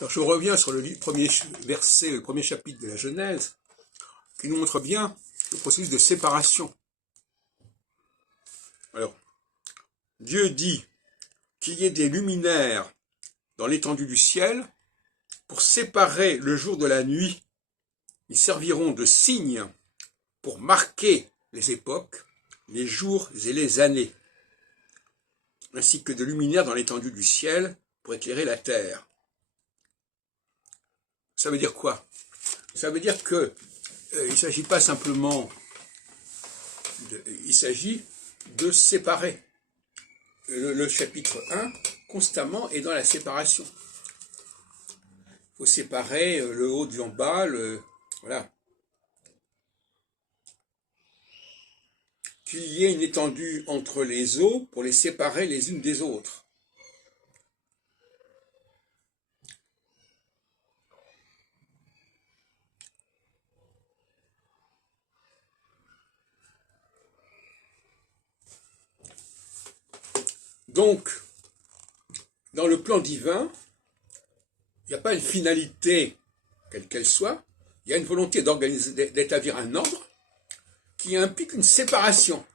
Alors je reviens sur le premier verset, le premier chapitre de la Genèse, qui nous montre bien le processus de séparation. Alors, Dieu dit qu'il y ait des luminaires dans l'étendue du ciel pour séparer le jour de la nuit. Ils serviront de signes pour marquer les époques, les jours et les années, ainsi que de luminaires dans l'étendue du ciel pour éclairer la terre. Ça veut dire quoi? Ça veut dire que il ne s'agit pas simplement, il s'agit de séparer. Le chapitre 1, constamment, est dans la séparation. Il faut séparer le haut du en bas, voilà. Qu'il y ait une étendue entre les eaux pour les séparer les unes des autres. Donc, dans le plan divin, il n'y a pas une finalité, quelle qu'elle soit, il y a une volonté d'établir un ordre qui implique une séparation.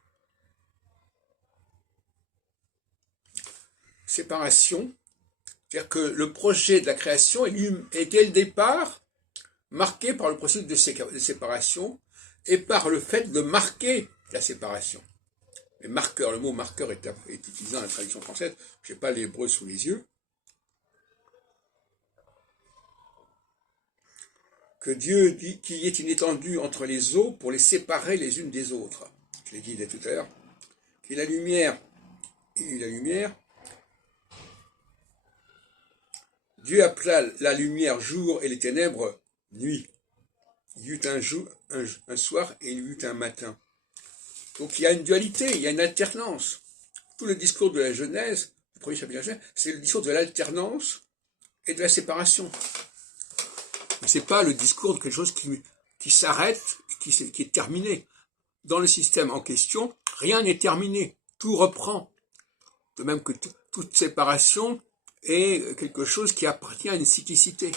Séparation, c'est-à-dire que le projet de la création est dès le départ marqué par le processus de séparation et par le fait de marquer la séparation. Les marqueurs, le mot marqueur est utilisé dans la traduction française, je n'ai pas l'hébreu sous les yeux. Que Dieu dit qu'il y ait une étendue entre les eaux pour les séparer les unes des autres. Je l'ai dit tout à l'heure. Qu'il y ait la lumière, Dieu appela la lumière jour et les ténèbres nuit. Il y eut un soir et il y eut un matin. Donc il y a une dualité, il y a une alternance. Tout le discours de la Genèse, le premier chapitre de la Genèse, c'est le discours de l'alternance et de la séparation. Mais ce n'est pas le discours de quelque chose qui s'arrête, qui est terminé. Dans le système en question, rien n'est terminé, tout reprend. De même que toute séparation est quelque chose qui appartient à une cyclicité.